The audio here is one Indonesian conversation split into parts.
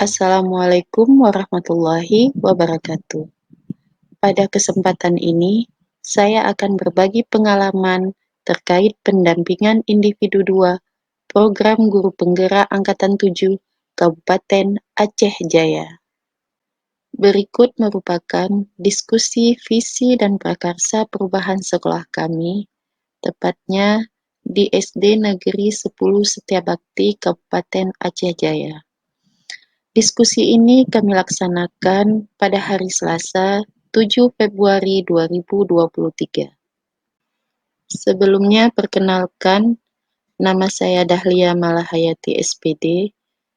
Assalamualaikum warahmatullahi wabarakatuh. Pada kesempatan ini, saya akan berbagi pengalaman terkait pendampingan individu 2 Program Guru Penggerak Angkatan 7 Kabupaten Aceh Jaya. Berikut merupakan diskusi visi dan prakarsa perubahan sekolah kami, tepatnya di SD Negeri 10 Setiabakti Kabupaten Aceh Jaya. Diskusi ini kami laksanakan pada hari Selasa, 7 Februari 2023. Sebelumnya perkenalkan, nama saya Dahlia Malahayati SPD.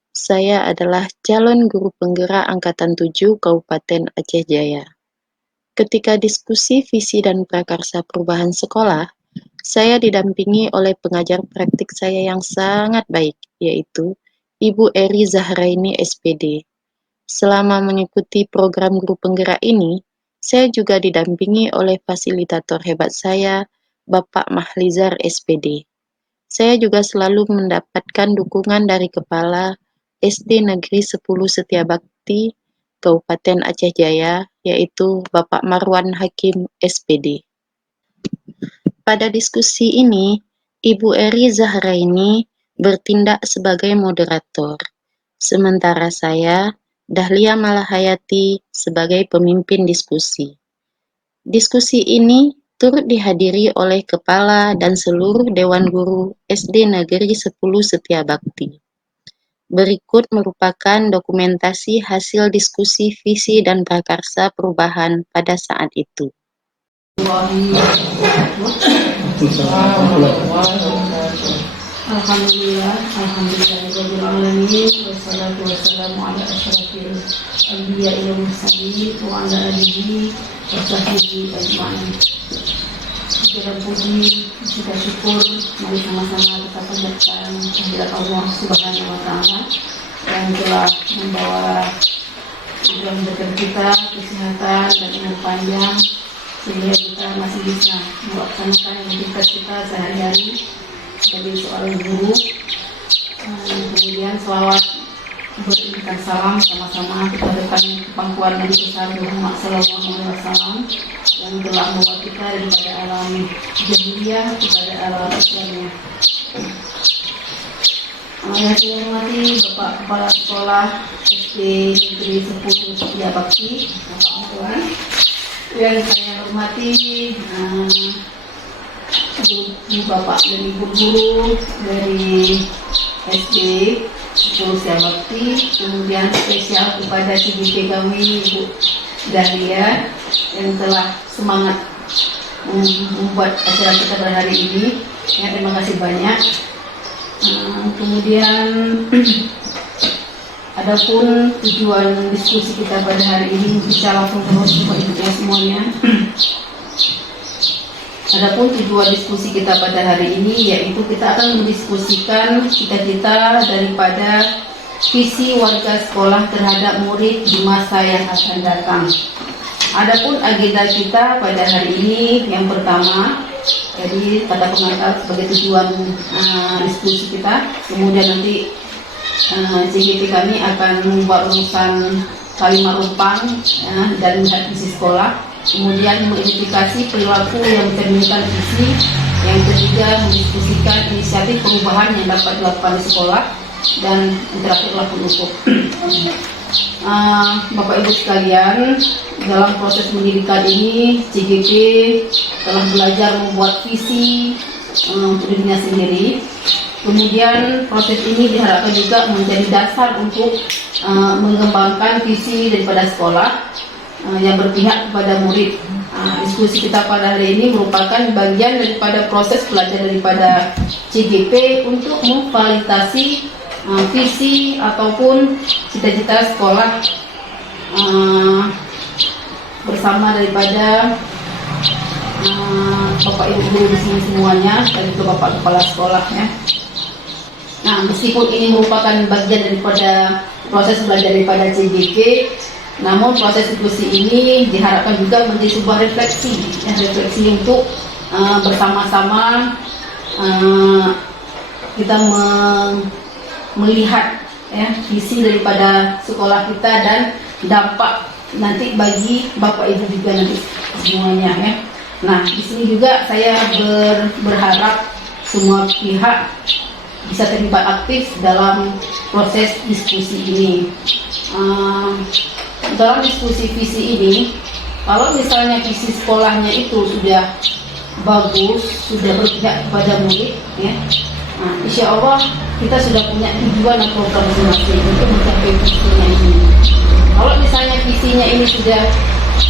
Saya adalah calon guru penggerak Angkatan 7 Kabupaten Aceh Jaya. Ketika diskusi visi dan prakarsa perubahan sekolah, saya didampingi oleh pengajar praktik saya yang sangat baik, yaitu Ibu Eri Zahraini SPD. Selama mengikuti program guru penggerak ini, saya juga didampingi oleh fasilitator hebat saya, Bapak Mahlizar SPD. Saya juga selalu mendapatkan dukungan dari Kepala SD Negeri 10 Setiabakti, Kabupaten Aceh Jaya, yaitu Bapak Marwan Hakim SPD. Pada diskusi ini, Ibu Eri Zahraini bertindak sebagai moderator, sementara saya, Dahlia Malahayati, sebagai pemimpin diskusi. Diskusi ini turut dihadiri oleh Kepala dan seluruh Dewan Guru SD Negeri 10 Setiabakti. Berikut merupakan dokumentasi hasil diskusi visi dan prakarsa perubahan pada saat itu. Alhamdulillahirrahmanirrahim. Wassalatu wassalamu ala asyrafil anbiya'i wal mursalin wa ala alihi wa sahbihi ajma'in. Segala puji, kita syukur, mari sama-sama kita panjatkan kehadirat Allah Subhanahu wa taala yang telah membawa mudah-mudahan kita kesehatan dan umur panjang sehingga kita masih bisa melaksanakan aktivitas kita sehari-hari sebagai seorang guru. Kemudian selawat berikan salam sama-sama kita depan pangkuan Nabi besar Muhammad Sallallahu Alaihi Wasallam yang telah membawa kita daripada alam jahiliyah kepada alam Islamnya. Yang saya hormati Bapak Kepala Sekolah SD Negeri 10 Setiabakti, Bapak Tuhan. Yang saya hormati Bapak dan Ibu guru dari SD 10 Setiabakti, kemudian spesial kepada CGP kami Ibu Dahlia yang telah semangat membuat acara kita pada hari ini. Ya, terima kasih banyak. Kemudian adapun tujuan diskusi kita pada hari ini bisa langsung terus kepada semuanya. Adapun tujuan diskusi kita pada hari ini yaitu kita akan mendiskusikan cita-cita daripada visi warga sekolah terhadap murid di masa yang akan datang. Adapun agenda kita pada hari ini yang pertama, jadi kata pengantar sebagai tujuan diskusi kita. Kemudian nanti CGP kami akan membuat rumusan kalimat rumpang dan melihat visi sekolah. Kemudian mengidentifikasi perilaku yang mencerminkan visi. Yang ketiga, mendiskusikan inisiatif perubahan yang dapat dilakukan di sekolah. Dan yang terakhir adalah penutup. Bapak Ibu sekalian, dalam proses pendidikan ini CGP telah belajar membuat visi untuk dirinya sendiri. Kemudian proses ini diharapkan juga menjadi dasar untuk mengembangkan visi daripada sekolah yang berpihak kepada murid. Diskusi kita pada hari ini merupakan bagian daripada proses belajar daripada CGP untuk memvalidasi visi ataupun cita-cita sekolah bersama daripada Bapak Ibu guru di sini semuanya dan juga Bapak Kepala sekolahnya. Nah, meskipun ini merupakan bagian daripada proses belajar daripada CGP, namun proses diskusi ini diharapkan juga menjadi sebuah refleksi untuk bersama-sama kita melihat ya, visi daripada sekolah kita dan dampak nanti bagi Bapak Ibu juga nanti semuanya ya. Nah, di sini juga saya berharap semua pihak bisa terlibat aktif dalam proses diskusi ini. Dalam diskusi visi ini, kalau misalnya visi sekolahnya itu sudah bagus, sudah berpihak kepada murid, ya, nah, insya Allah kita sudah punya tujuan dan program masing-masing untuk mencapai visinya ini. Kalau misalnya visinya ini sudah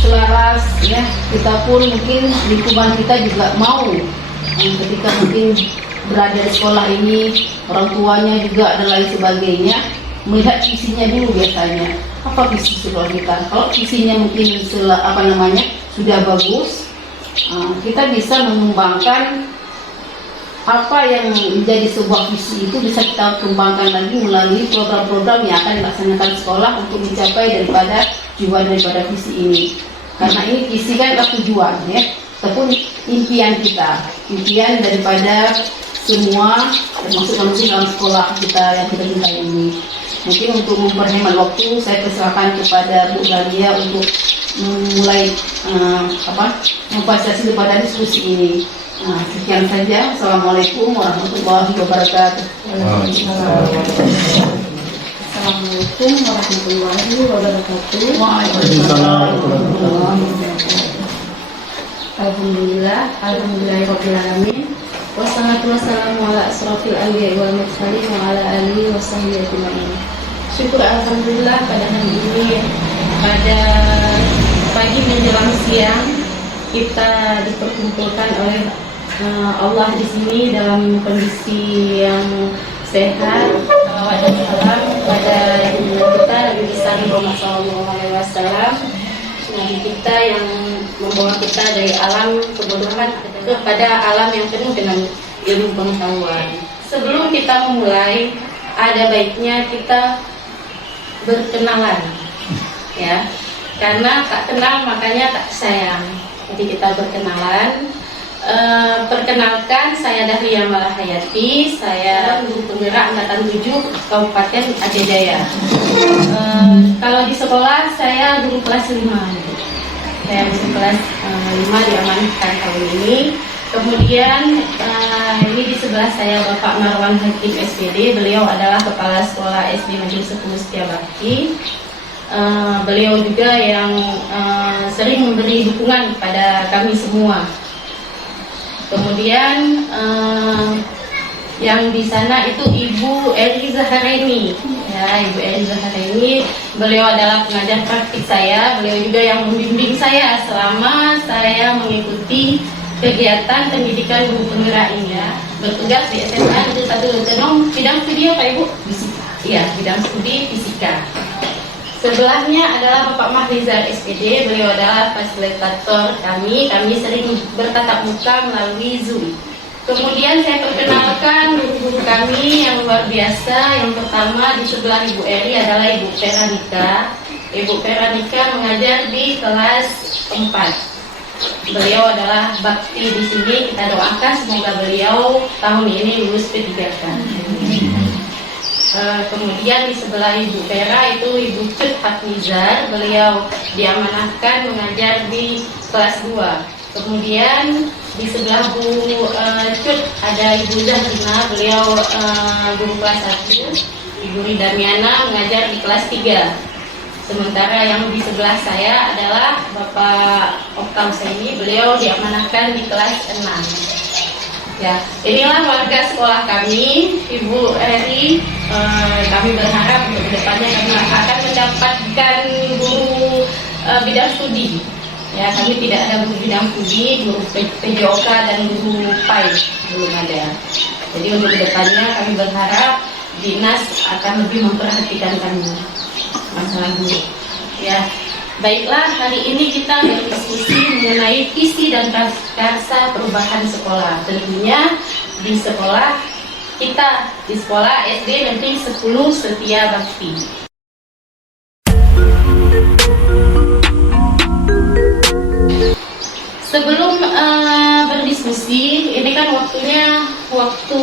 selaras, ya, kita pun mungkin lingkungan kita juga mau ketika mungkin berada di sekolah ini, orang tuanya juga dan lain sebagainya, melihat visinya dulu biasanya. Apa visi sekolah kita? Kalau visinya mungkin sudah bagus, kita bisa mengembangkan apa yang menjadi sebuah visi itu bisa kita kembangkan lagi melalui program-program yang akan dilaksanakan sekolah untuk mencapai daripada tujuan daripada visi ini. Karena ini visi kan adalah tujuan, ya, ataupun impian kita, impian daripada semua termasuk langsung dalam sekolah kita yang kita cintai ini. Mungkin untuk memperhemat waktu, saya persilakan kepada Bu Dalia untuk memulai memfasilitasi daripada diskusi ini. Sekian saja. Assalamualaikum warahmatullahi wabarakatuh. Assalamualaikum warahmatullahi wabarakatuh. Alhamdulillahirobbilalamin. Wassalatu wassalamu ala asrofil anbiya'i wal mursalin wa ala alihi wasahbihi ajma'in. Syukur alhamdulillah pada hari ini, pada pagi menjelang siang, kita diperkumpulkan oleh Allah di sini dalam kondisi yang sehat. Salawat dan salam pada kita Nabi besar Muhammad SAW, Nabi kita yang membawa kita dari alam kebodohan kepada alam yang penuh dengan ilmu pengetahuan. Sebelum kita memulai, ada baiknya kita berkenalan, ya, karena tak kenal makanya tak sayang. Jadi kita berkenalan. Perkenalkan, saya Dahlia Malahayati, saya guru penggerak angkatan 7 Kabupaten Aceh Jaya. Kalau di sekolah saya guru kelas 5. Saya guru kelas 5 diamankan tahun ini. Kemudian ini di sebelah saya Bapak Marwan Hakim SPD, beliau adalah Kepala Sekolah SD Negeri 10 Setiabakti. Beliau juga yang sering memberi dukungan kepada kami semua. Kemudian yang di sana itu Ibu Eli Zaharaini, ya, Ibu Eli Zaharaini, beliau adalah pengajar praktik saya. Beliau juga yang membimbing saya selama saya mengikuti kegiatan pendidikan guru penggerak ini, ya. Bertugas di SMA Negeri 1 Tenong, bidang studi apa Ibu? Fisika. Iya, bidang studi fisika. Sebelahnya adalah Bapak Mahrizal SPD, beliau adalah fasilitator kami sering bertatap muka melalui Zoom. Kemudian saya perkenalkan guru-guru kami yang luar biasa. Yang pertama di sebelah Ibu Eri adalah Ibu Peranika. Ibu Peranika mengajar di kelas 4. Beliau adalah bakti di sini, kita doakan semoga beliau tahun ini lulus P3. Kemudian di sebelah Ibu Pera itu Ibu Cut Hatnizar, beliau diamanahkan mengajar di kelas 2. Kemudian di sebelah Bu Cut ada Ibu Zahrina, beliau guru kelas 1. Ibu Ridamiana mengajar di kelas 3. Sementara yang di sebelah saya adalah Bapak Okta Husaini, beliau diamanahkan di kelas 6. Ya, inilah warga sekolah kami, Ibu Eri. Kami berharap untuk kedepannya kami akan mendapatkan guru bidang studi. Ya, kami tidak ada guru bidang studi, guru PJOK dan guru PAI belum ada. Jadi untuk kedepannya kami berharap dinas akan lebih memperhatikan kami masalah guru. Ya. Baiklah, hari ini kita berdiskusi mengenai visi dan karsa perubahan sekolah. Tentunya di sekolah kita, di sekolah SD Negeri 10 Setiabakti. Sebelum berdiskusi, ini kan waktunya waktu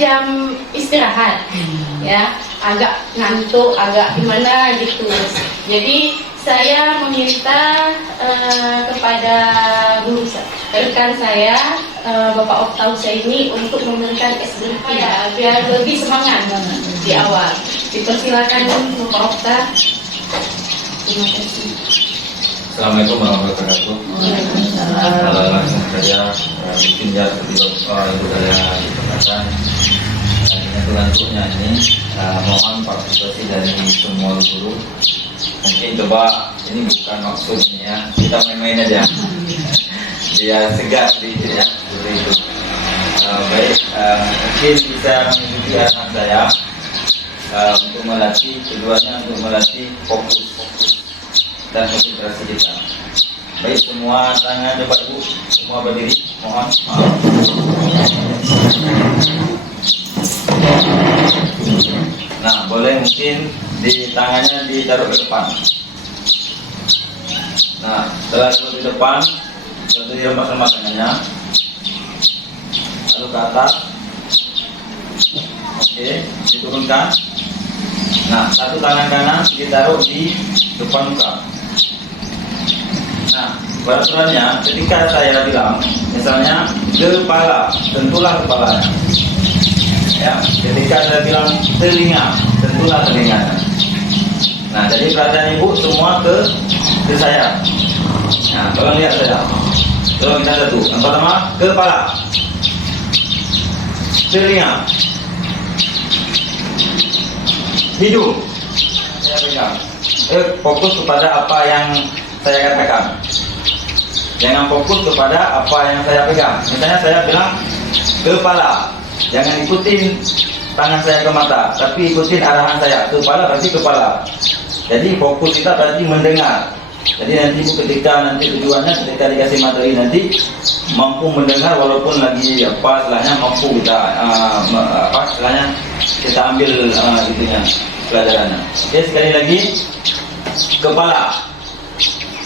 jam istirahat, ya. agak ngantuk, agak gimana gitu. Jadi saya meminta kepada guru rekan saya, Bapak Okta Husaini, untuk memberikan SBP ya, biar lebih semangat di awal. Dipersilakan Bapak Okta. Terima kasih. Assalamualaikum warahmatullahi wabarakatuh. Langsung saja mungkin ya seperti ibu saya dikatakan dengan berlanjutnya ini mohon partisipasi dari semua guru. Mungkin coba ini bukan maksudnya ya, kita main-main aja biar segar sedikit ya seperti itu. Baik, mungkin bisa mengikuti anak saya untuk melatih, keduanya untuk melatih fokus dan konsentrasi kita. Baik, semua tangan coba ibu, semua berdiri, mohon maaf. Nah, boleh mungkin di tangannya ditaruh ke depan. Nah, setelah itu di depan, lalu dirempas-rempas tangannya, lalu ke atas. Oke, diturunkan. Nah, satu tangan kanan ditaruh di depan muka. Nah, peraturannya ketika saya bilang, misalnya kepala, tentulah kepalanya. Ya, ketika saya bilang telinga, tentulah telinganya. Nah, jadi perhatian ibu semua ke saya. Nah, tolong lihat saya. Tolong kita satu. Yang pertama, kepala, telinga, hidung. Saya pegang. Fokus kepada apa yang saya katakan. Jangan fokus kepada apa yang saya pegang. Misalnya saya bilang kepala, jangan ikutin tangan saya ke mata, tapi ikutin arahan saya. Kepala berarti kepala. Jadi fokus kita berarti mendengar. Jadi nanti ketika nanti tujuannya ketika dikasih materi nanti mampu mendengar walaupun lagi apa istilahnya mampu kita istilahnya kita ambil itunya pelajarannya. Oke, sekali lagi kepala.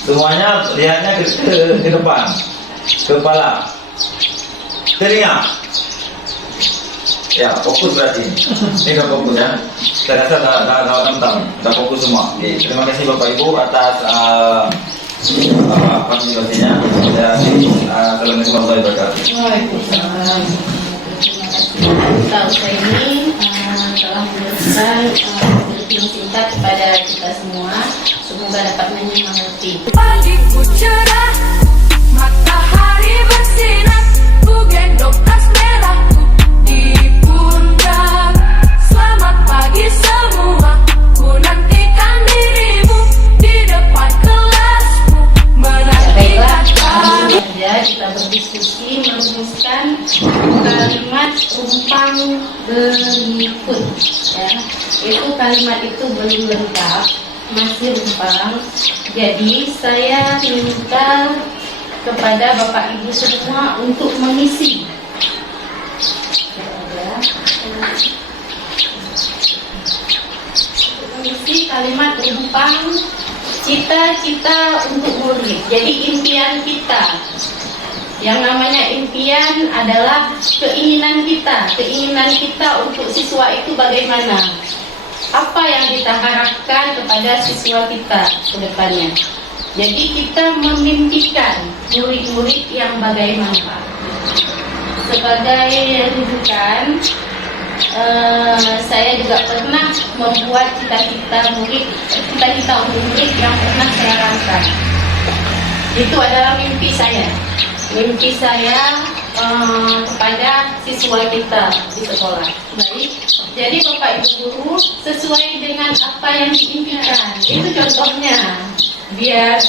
Semuanya lihatnya ke depan. Kepala, telinga. Ya, fokus berarti. Ini udah fokus ya. Saya rasa dah fokus semua. Oke, terima kasih Bapak Ibu atas partisipasinya. Assalamualaikum warahmatullahi wabarakatuh. Waalaikumsalam. Terima kasih Okta Husaini telah memberikan briefing singkat kepada kita semua. Semoga dapat menyemangati. Pagiku cerah, matahari bersinar, ku gendong tas merahku di pundak. Selamat pagi semua, ku nantikan dirimu di depan kelasmu menantikan kamu. Ya, kita berdiskusi merumuskan kalimat rumpang berikut. Ya, itu kalimat itu belum lengkap, masih rumpang. Jadi saya minta kepada Bapak Ibu semua untuk mengisi. Mengisi kalimat rumpang cita-cita untuk murid. Jadi impian kita. Yang namanya impian adalah keinginan kita. Keinginan kita untuk siswa itu bagaimana? Apa yang kita harapkan kepada siswa kita ke depannya. Jadi kita memimpikan murid-murid yang bagaimana. Sebagai rujukan, saya juga pernah membuat cita-cita untuk murid yang pernah saya rancang. Itu adalah mimpi saya. Mimpi saya kepada siswa kita di sekolah. Baik, jadi Bapak Ibu guru sesuai dengan apa yang diimpikan. Itu contohnya, biar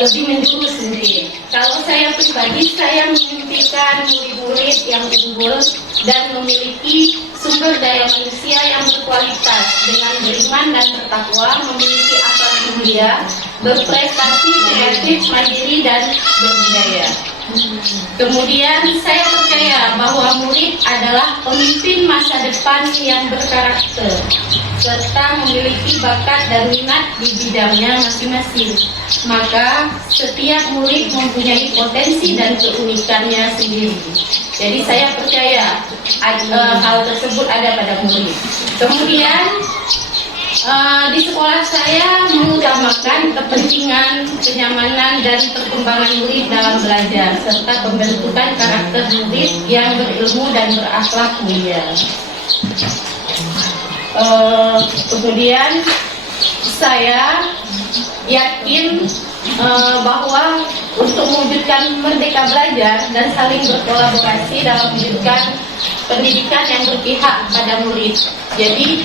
lebih menjurus sendiri. Kalau saya pribadi, saya memimpikan murid-murid yang unggul dan memiliki sumber daya manusia yang berkualitas dengan beriman dan bertakwa, memiliki akhlak mulia, berprestasi, kreatif, mandiri dan berbudaya. Kemudian saya percaya bahwa murid adalah pemimpin masa depan yang berkarakter serta memiliki bakat dan minat di bidangnya masing-masing. Maka setiap murid mempunyai potensi dan keunikannya sendiri. Jadi saya percaya hal tersebut ada pada murid. Kemudian di sekolah saya mengutamakan kepentingan, kenyamanan, dan perkembangan murid dalam belajar, serta pembentukan karakter murid yang berilmu dan berakhlak mulia. Kemudian saya yakin bahwa untuk mewujudkan merdeka belajar dan saling berkolaborasi dalam mewujudkan pendidikan yang berpihak pada murid. Jadi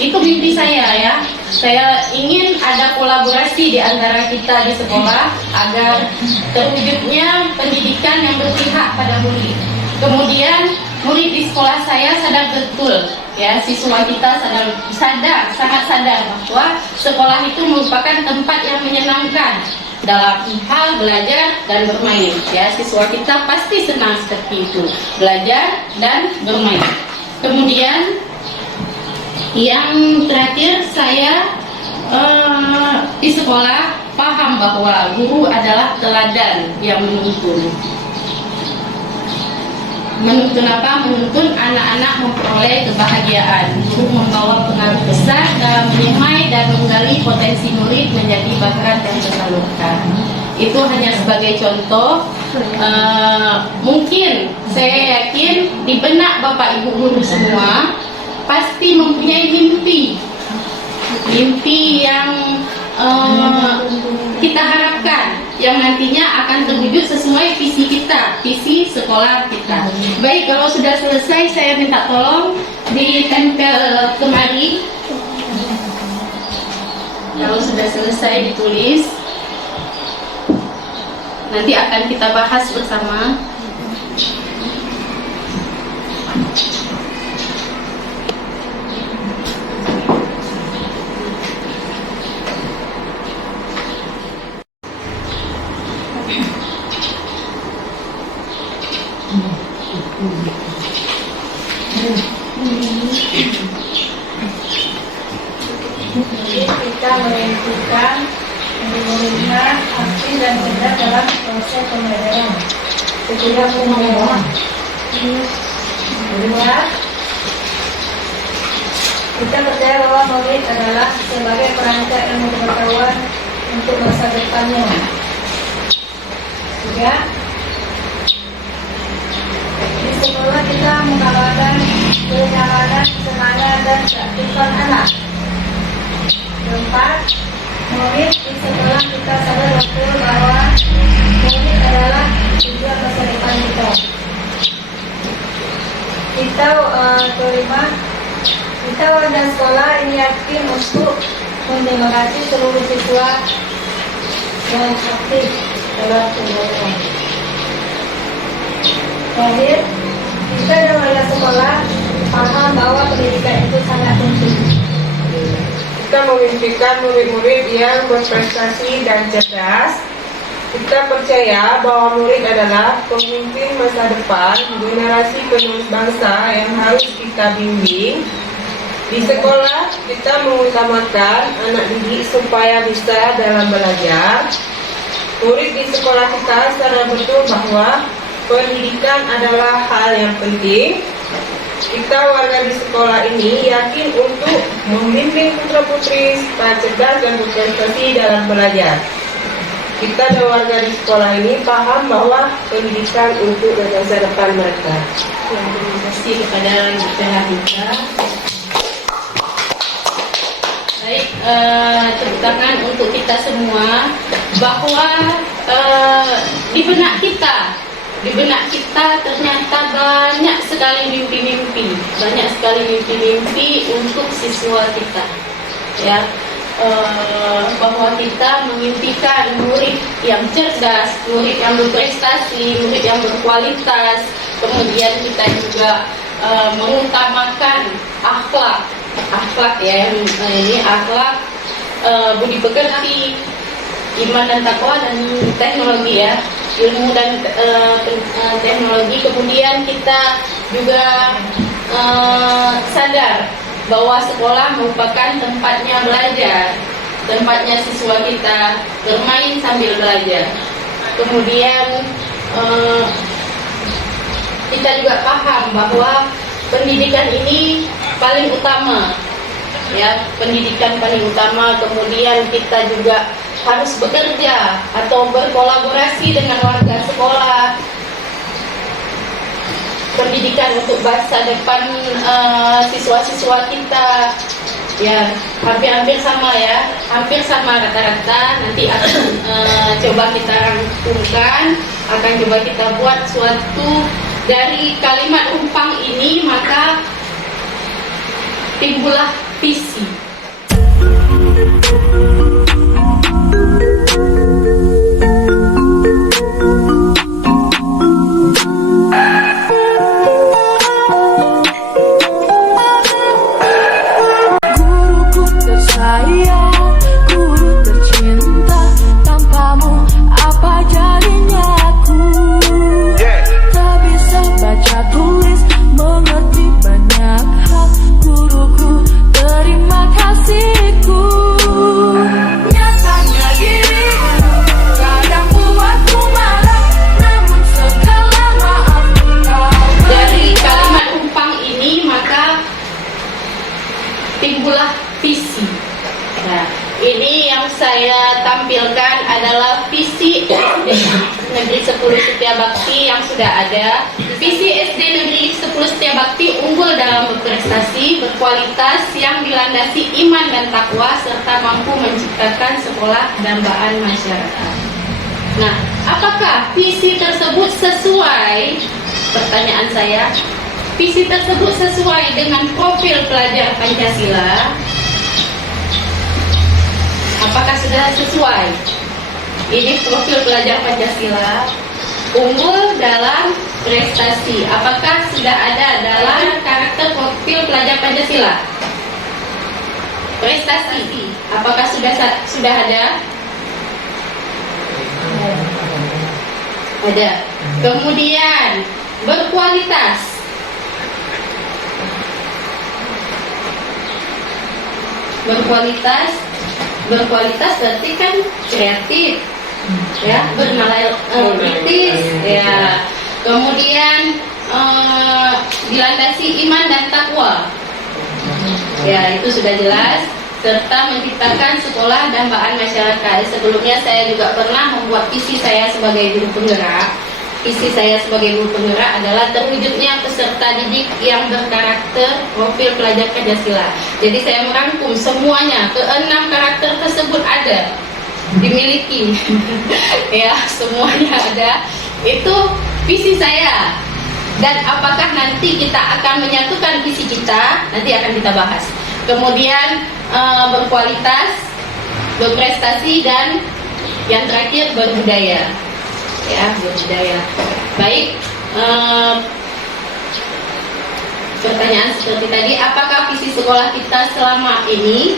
itu mimpi saya ya. Saya ingin ada kolaborasi di antara kita di sekolah agar terwujudnya pendidikan yang berpihak pada murid. Kemudian murid di sekolah saya sadar betul ya, siswa kita sangat sadar bahwa sekolah itu merupakan tempat yang menyenangkan dalam hal belajar dan bermain ya. Siswa kita pasti senang seperti itu, belajar dan bermain. Kemudian yang terakhir, saya di sekolah paham bahwa guru adalah teladan yang menuntun. Menuntun apa? Menuntun anak-anak memperoleh kebahagiaan. Guru membawa pengaruh besar dalam menyemai dan menggali potensi murid menjadi bakat yang tersalurkan. Itu hanya sebagai contoh. Mungkin saya yakin di benak Bapak Ibu guru semua pasti mempunyai mimpi yang kita harapkan, yang nantinya akan terwujud sesuai visi kita, visi sekolah kita. Baik, kalau sudah selesai saya minta tolong ditempel kemari. Kalau sudah selesai ditulis, nanti akan kita bahas bersama. Kita menentukan melihat aktif dan cerdas dalam proses pembelajaran. Ketiga, pemahaman. Kedua, kita percaya bahwa murid adalah sebagai perancang ilmu pengetahuan untuk masa depannya. Tiga, di sekolah kita mengutamakan kenyamanan, kesenangan, dan keaktifan anak. Keempat, murid di sekolah kita sadar betul bahwa murid adalah tujuan masa depan kita. Kelima, kita warga sekolah ini yakin untuk menyemangati seluruh siswa yang aktif dalam pembelajaran. Terakhir, kita dan warga sekolah paham bahwa pendidikan itu sangat penting. Kita memimpikan murid-murid yang berprestasi dan cerdas. Kita percaya bahwa murid adalah pemimpin masa depan, generasi penerus bangsa yang harus kita bimbing. Di sekolah, kita mengutamakan anak didik supaya bisa dalam belajar. Murid di sekolah kita sadar betul bahwa pendidikan adalah hal yang penting. Kita warga di sekolah ini yakin untuk membimbing putra-putri supaya cerdas dan berprestasi dalam belajar. Kita dan warga di sekolah ini paham bahwa pendidikan untuk masa depan mereka. Terima kasih kepada Bu Terahita. Baik, tepuk tangan untuk kita semua bahwa di benak kita ternyata banyak sekali mimpi-mimpi untuk siswa kita, ya. Bahwa kita memimpikan murid yang cerdas, murid yang berprestasi, murid yang berkualitas. Kemudian kita juga mengutamakan akhlak ya, ini akhlak, budi pekerti, iman dan takwa, dan teknologi ya, ilmu dan teknologi. Kemudian kita juga sadar bahwa sekolah merupakan tempatnya belajar, tempatnya siswa kita bermain sambil belajar. Kemudian kita juga paham bahwa pendidikan ini paling utama, ya, pendidikan paling utama. Kemudian kita juga harus bekerja atau berkolaborasi dengan warga sekolah. Pendidikan untuk masa depan siswa-siswa kita, ya, hampir-hampir sama ya, hampir sama rata-rata. Nanti akan coba kita rangkumkan, akan coba kita buat suatu dari kalimat rumpang ini, maka timbullah visi. Guruku tersayang, guru tercinta, tanpamu apa jadinya aku? Tak bisa baca tulis, mengerti banyak hal. Guruku, terima kasihku. Nyatanya dirimu kadang buatku marah, namun segala maaf kau Dari kalimat rumpang ini maka timbullah visi. Nah, ini yang saya tampilkan adalah visi SD Negeri 10 Setiabakti yang sudah ada. Visi SD Negeri 10 Setiabakti unggul dalam berprestasi, berkualitas, yang dilandasi iman dan takwa, serta mampu menciptakan sekolah dambaan masyarakat. Nah, apakah visi tersebut sesuai? Pertanyaan saya, visi tersebut sesuai dengan profil pelajar Pancasila? Apakah sudah sesuai? Ini profil pelajar Pancasila, unggul dalam prestasi. Apakah sudah ada dalam karakter profil pelajar Pancasila? Prestasi, apakah sudah ada? Ada. Kemudian berkualitas. Berkualitas berarti kan kreatif, ya, bernalar kritis, ya. Kemudian dilandasi iman dan takwa, ya, itu sudah jelas. Serta menciptakan sekolah dambaan masyarakat. Sebelumnya saya juga pernah membuat visi saya sebagai guru penggerak. Visi saya sebagai guru penggerak adalah terwujudnya peserta didik yang berkarakter profil pelajar Pancasila. Jadi saya merangkum semuanya, keenam karakter tersebut ada, dimiliki, ya, semuanya ada. Itu visi saya. Dan apakah nanti kita akan menyatukan visi kita? Nanti akan kita bahas. Kemudian berkualitas, berprestasi, dan yang terakhir berbudaya. Ya, berbudaya. Baik, pertanyaan seperti tadi, apakah visi sekolah kita selama ini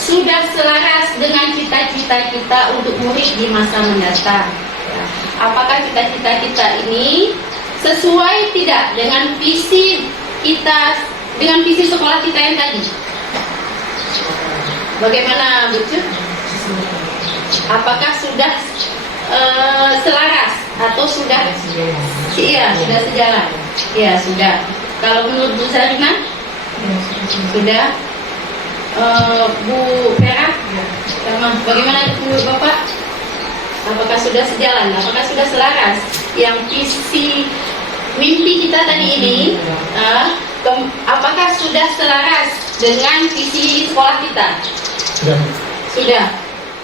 sudah selaras dengan cita-cita kita untuk murid di masa mendatang? Ya. Apakah cita-cita kita ini sesuai tidak dengan visi kita, dengan visi sekolah kita yang tadi? Bagaimana, Bu Cut? Apakah sudah selaras atau sudah? Iya, sudah sejalan. Iya, sudah. Kalau menurut Bu Sarina, sudah. Bu Vera, bagaimana menurut Bapak? Apakah sudah sejalan? Apakah sudah selaras? Yang visi mimpi kita tadi ini, apakah sudah selaras dengan visi sekolah kita? Sudah.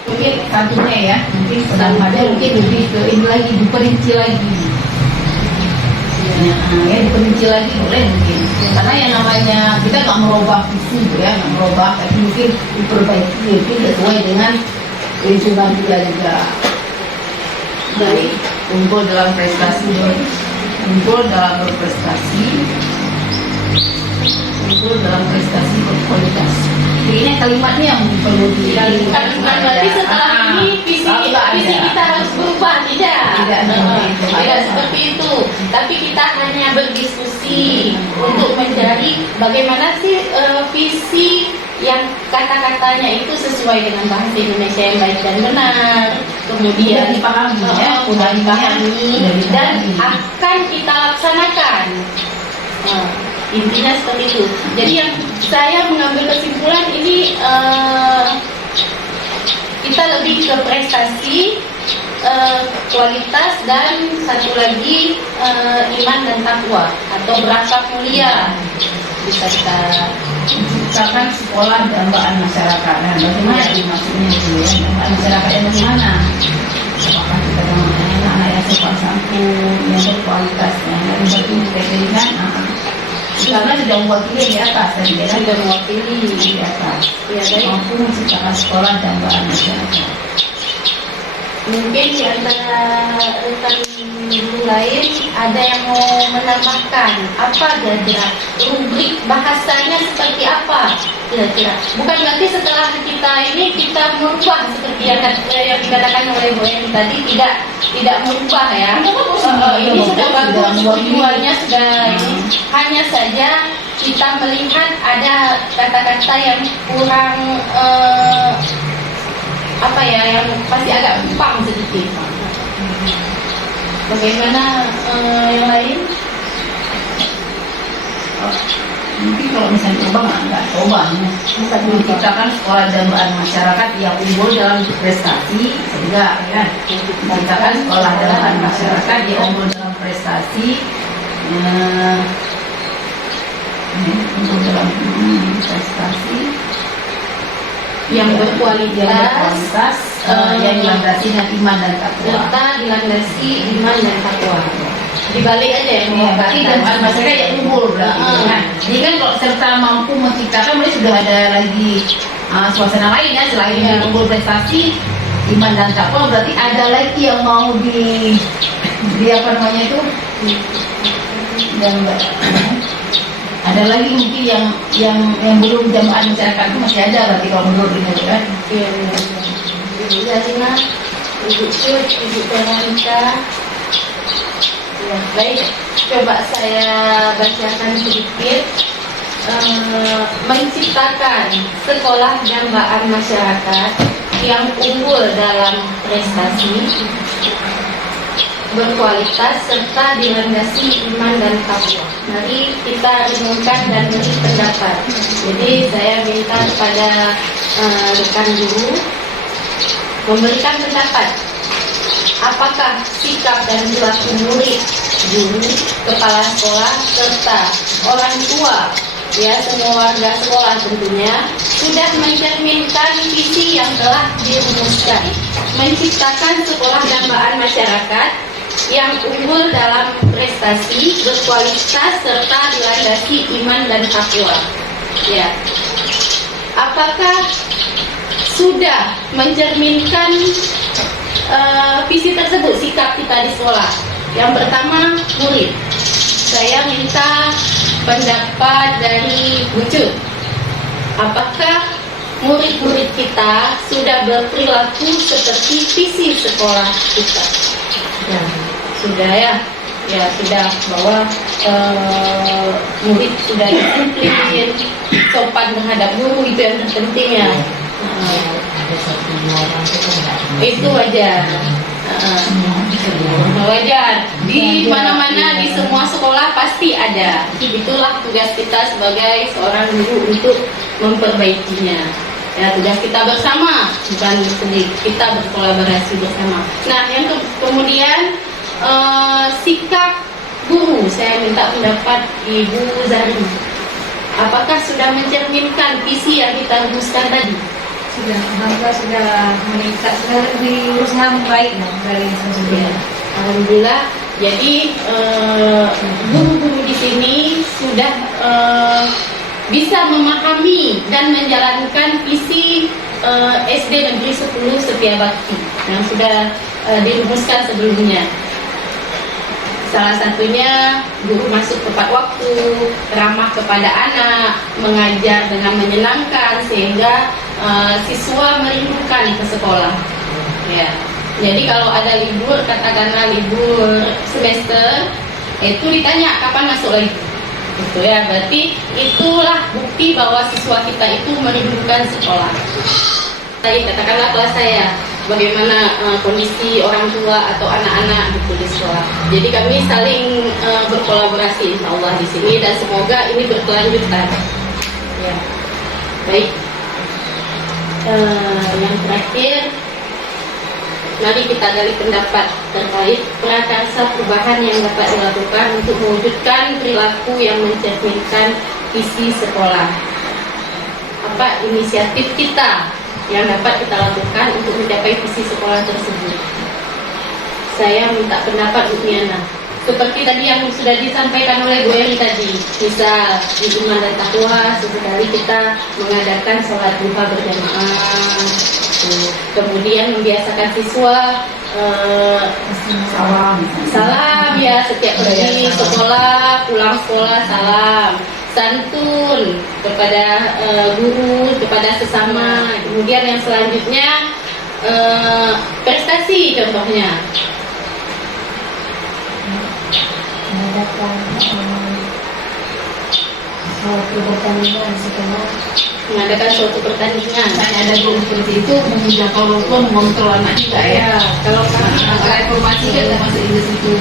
Mungkin satunya ya, mungkin sedang ada, mungkin lebih ke ini lagi, diperinci lagi. Ya, diperinci lagi boleh mungkin. Karena yang namanya kita nggak merubah visi, ya, nggak merubah, tapi mungkin diperbaiki, mungkin sesuai dengan lingkungan kita juga. Dari unggul dalam prestasi, unggul dalam berprestasi, unggul dalam prestasi berkualitas. Kayaknya kalimatnya yang perlu Bukan berarti setelah ini visi kita harus berubah, tidak seperti itu. Tapi kita hanya berdiskusi untuk mencari bagaimana sih visi yang kata-katanya itu sesuai dengan bahasa Indonesia yang baik dan benar, kemudian dipahami, ya, mudah dipahami mudah dan dipahami. akan kita laksanakan. Intinya seperti itu. Jadi yang saya mengambil kesimpulan ini kita lebih ke prestasi, kualitas, dan satu lagi iman dan takwa atau berakhlak mulia bisa kita Misalkan sekolah dambaan masyarakat. Nah, bagaimana maksudnya itu ya? Dambaan masyarakat yang bagaimana? Apakah kita menggunakan anak yang sopan santun, yang berkualitas, yang berarti kita karena sudah mewakili di atas tadi ya, sudah mewakili di atas. ya. Baik, Mampu menciptakan sekolah dambaan masyarakat. mungkin di antara rekan guru lain ada yang mau menambahkan apa kira-kira rubrik bahasanya seperti apa kira-kira. Bukan berarti setelah kita ini kita merubah seperti yang dikatakan oleh Bu Eni tadi, tidak merubah ya. Ini sudah bagus, tujuannya sudah ini. Hanya saja kita melihat ada kata-kata yang kurang apa ya, yang pasti agak empang sedikit. Bagaimana yang lain? Mungkin kalau misalnya coba nggak coba ya. Menciptakan sekolah dambaan masyarakat yang unggul dalam prestasi, sehingga ya menciptakan sekolah dambaan masyarakat yang unggul dalam prestasi, unggul dalam prestasi Yang berkualitas, yang dilandasi dengan iman dan takwa. serta dilandasi iman dan takwa. Dibalik aja ya, Ya, berarti dambaan masyarakat yang unggul berarti. Nah, jadi kan kalau serta mampu menciptakan, berarti sudah ada lagi suasana lain ya, selain unggul prestasi, iman dan takwa, berarti ada lagi yang mau di apa namanya itu, dan ada lagi mungkin yang belum dambaan masyarakat itu masih ada, berarti kalau menurut ini kan. Iya, Ibu Zalina, Ibu Cut, Ibu Veronica. Ya, baik, coba saya bacakan sedikit. Menciptakan sekolah dambaan masyarakat yang unggul dalam prestasi, berkualitas, serta dilandasi iman dan takwa. Mari kita renungkan dan beri pendapat. Jadi saya minta kepada rekan guru memberikan pendapat. Apakah sikap dan perilaku murid, guru, kepala sekolah, serta orang tua, ya semua warga sekolah tentunya, sudah mencerminkan visi yang telah dirumuskan, menciptakan sekolah dambaan masyarakat yang unggul dalam prestasi, berkualitas, serta dilandasi iman dan takwa. Ya, apakah sudah mencerminkan visi tersebut, sikap kita di sekolah? Yang pertama, murid. Saya minta pendapat dari Bu Cut. Apakah murid-murid kita sudah berperilaku seperti visi sekolah kita? Ya, sudah ya. Ya sudah, bahwa murid sudah disiplin, sopan menghadap guru, itu yang terpenting ya. Itu wajar. Wajar. Di mana-mana, di semua sekolah pasti ada. Itulah tugas kita sebagai seorang guru untuk memperbaikinya. Ya, tugas kita bersama, bukan sendiri. Kita berkolaborasi bersama. Nah, yang kemudian sikap guru, saya minta pendapat Ibu Zari. Apakah sudah mencerminkan visi yang kita rumuskan tadi? Sudah, alhamdulillah sudah meningkat, sudah lebih berusaha membaik dari sebelumnya. Alhamdulillah. Jadi guru-guru di sini sudah bisa memahami dan menjalankan visi SD Negeri 10 Setiabakti yang sudah dirumuskan sebelumnya. Salah satunya guru masuk tepat waktu, ramah kepada anak, mengajar dengan menyenangkan sehingga siswa merindukan ke sekolah. Ya. Jadi kalau ada libur, katakanlah libur semester, itu ditanya kapan masuk lagi. Gitu ya, berarti itulah bukti bahwa siswa kita itu merindukan sekolah. Tadi katakanlah kelas saya, bagaimana kondisi orang tua atau anak-anak gitu di sekolah. Jadi kami saling berkolaborasi insya Allah di sini dan semoga ini berkelanjutan. Ya, baik. Yang terakhir, mari kita gali pendapat terkait prakarsa perubahan yang dapat dilakukan untuk mewujudkan perilaku yang mencerminkan visi sekolah. Apa inisiatif kita yang dapat kita lakukan untuk mencapai visi sekolah tersebut? Saya minta pendapat Bu Miana. Seperti tadi yang sudah disampaikan oleh Bu Eri tadi, misal di iman dan takwa sesekali kita mengadakan sholat duha berjamaah, kemudian membiasakan siswa salam ya setiap pergi sekolah, pulang sekolah salam, santun kepada guru, kepada sesama. Kemudian yang selanjutnya prestasi contohnya. Mengadakan suatu pertandingan setelah Mengadakan suatu pertandingan. Ada guru seperti itu menjaga walaupun mengontrol anak juga ya. Kalau angka informasi kan masih di situ.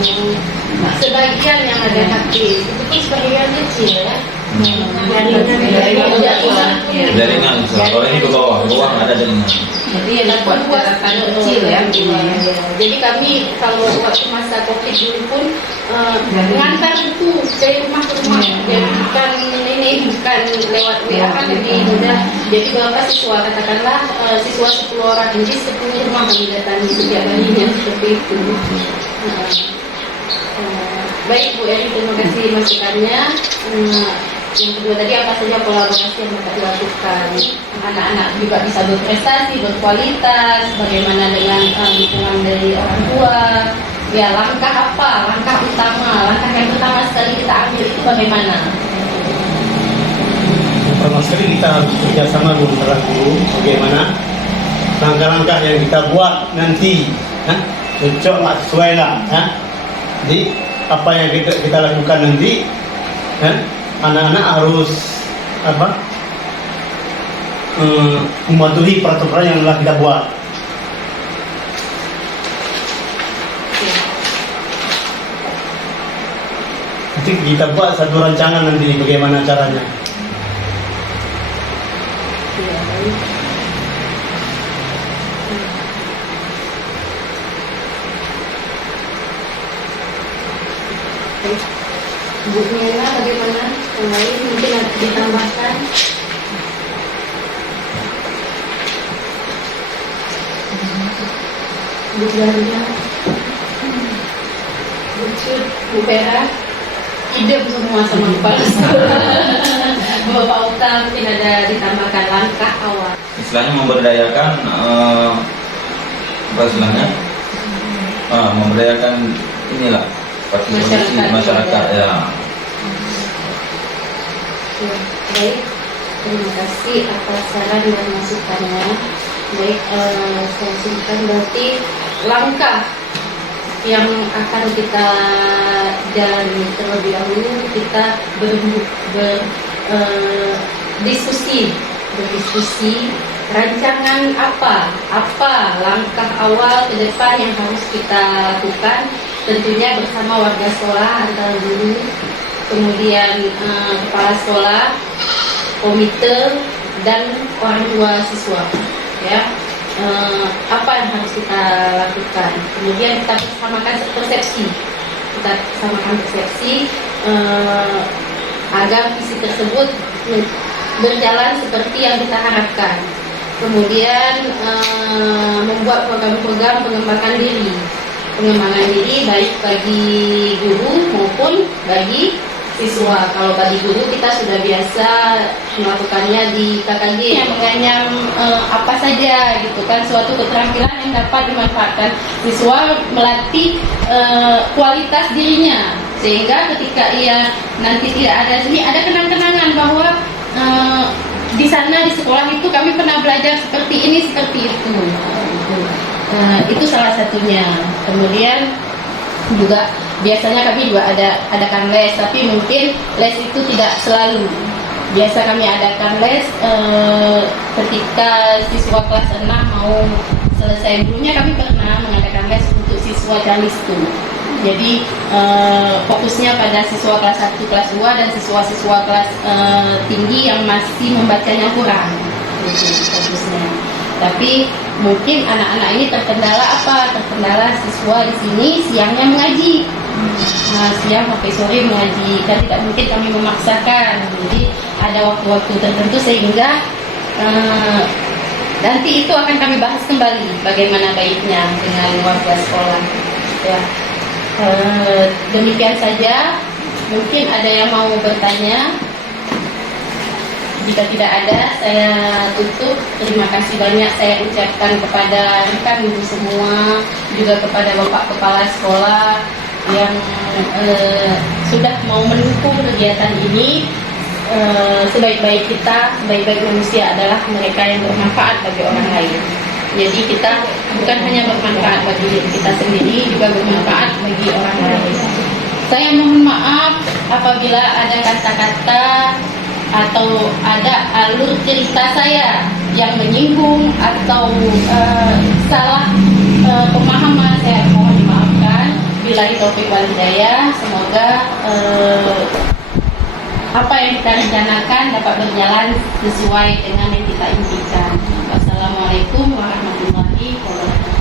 Sebagian yang ada hati itu pun sebagian kecil ya. Jaringan. Kalau ini ke bawah ada jaringan. Jadi yang buat gerakan kecil ya. Jadi kami kalau waktu masa COVID dulu pun mengantar buku dari rumah ke rumah. Jadi bukan lewat WA kan lebih mudah. Jadi berapa siswa, katakanlah siswa 10 orang, jadi 10 rumah kami datangi setiap harinya seperti itu. Baik Bu Eri, terima kasih masukannya. Yang kedua tadi apa saja kolaborasi yang dapat dilakukan? Anak-anak juga bisa berprestasi, berkualitas. Bagaimana dengan dukungan dari orang tua? Ya langkah apa? Langkah utama, langkah yang pertama sekali kita ambil itu bagaimana? Pertama sekali kita harus bekerjasama dengan guru. Bagaimana langkah-langkah yang kita buat nanti, cocok lah, sesuai lah. Jadi apa yang kita lakukan nanti, anak-anak harus mematuhi peraturan yang telah kita buat. Nanti kita buat satu rancangan nanti bagaimana caranya. Bu Miana bagaimana? Yang lain mungkin ditambahkan. Bu Dahlia, Bu Cud, Bu Vera, hidup semua sama kepala sekolah. Bapak Uta mungkin ada ditambahkan langkah awal. Istilahnya memberdayakan apa istilahnya? Memberdayakan inilah partisipasi masyarakat ya. Baik, terima kasih atas saran dan masukannya. Baik, saya simpulkan berarti langkah yang akan kita jalani terlebih dahulu, kita berdiskusi rancangan apa langkah awal ke depan yang harus kita lakukan, tentunya bersama warga sekolah, antara guru, kemudian kepala sekolah, komite, dan orang tua siswa. Ya, apa yang harus kita lakukan? Kemudian kita samakan persepsi, agar visi tersebut berjalan seperti yang kita harapkan. Kemudian membuat program-program pengembangan diri baik bagi guru maupun bagi siswa. Kalau bagi guru kita sudah biasa melakukannya di KKG yang menganyam apa saja gitu kan, suatu keterampilan yang dapat dimanfaatkan siswa, melatih kualitas dirinya, sehingga ketika ia nanti tidak ada sini ada kenang-kenangan bahwa di sana di sekolah itu kami pernah belajar seperti ini seperti itu. Itu salah satunya. Kemudian juga biasanya kami juga adakan les, tapi mungkin les itu tidak selalu. Biasa kami adakan les ketika siswa kelas 6 mau selesai. Dulunya kami pernah mengadakan les untuk siswa Calistu. Jadi fokusnya pada siswa kelas 1, kelas 2 dan siswa-siswa kelas tinggi yang masih membacanya kurang. Itu fokusnya. Tapi mungkin anak-anak ini terkendala apa? Terkendala siswa di sini siangnya mengaji. Siang sampai sore mengaji. Kan tidak mungkin kami memaksakan. Jadi ada waktu-waktu tertentu sehingga nanti itu akan kami bahas kembali bagaimana baiknya dengan warga sekolah. Ya. Demikian saja. Mungkin ada yang mau bertanya. Jika tidak ada, saya tutup. Terima kasih banyak saya ucapkan kepada rekan ibu semua, juga kepada Bapak Kepala Sekolah yang sudah mau mendukung kegiatan ini. Sebaik-baik kita, sebaik-baik manusia adalah mereka yang bermanfaat bagi orang lain. Jadi kita bukan hanya bermanfaat bagi diri kita sendiri, juga bermanfaat bagi orang lain. Saya mohon maaf apabila ada kata-kata atau ada alur cerita saya yang menyinggung atau salah pemahaman, saya mohon dimaafkan. Billahi taufiq wal hidayah. Semoga apa yang kita rencanakan dapat berjalan sesuai dengan yang kita impikan. Wassalamualaikum warahmatullahi wabarakatuh.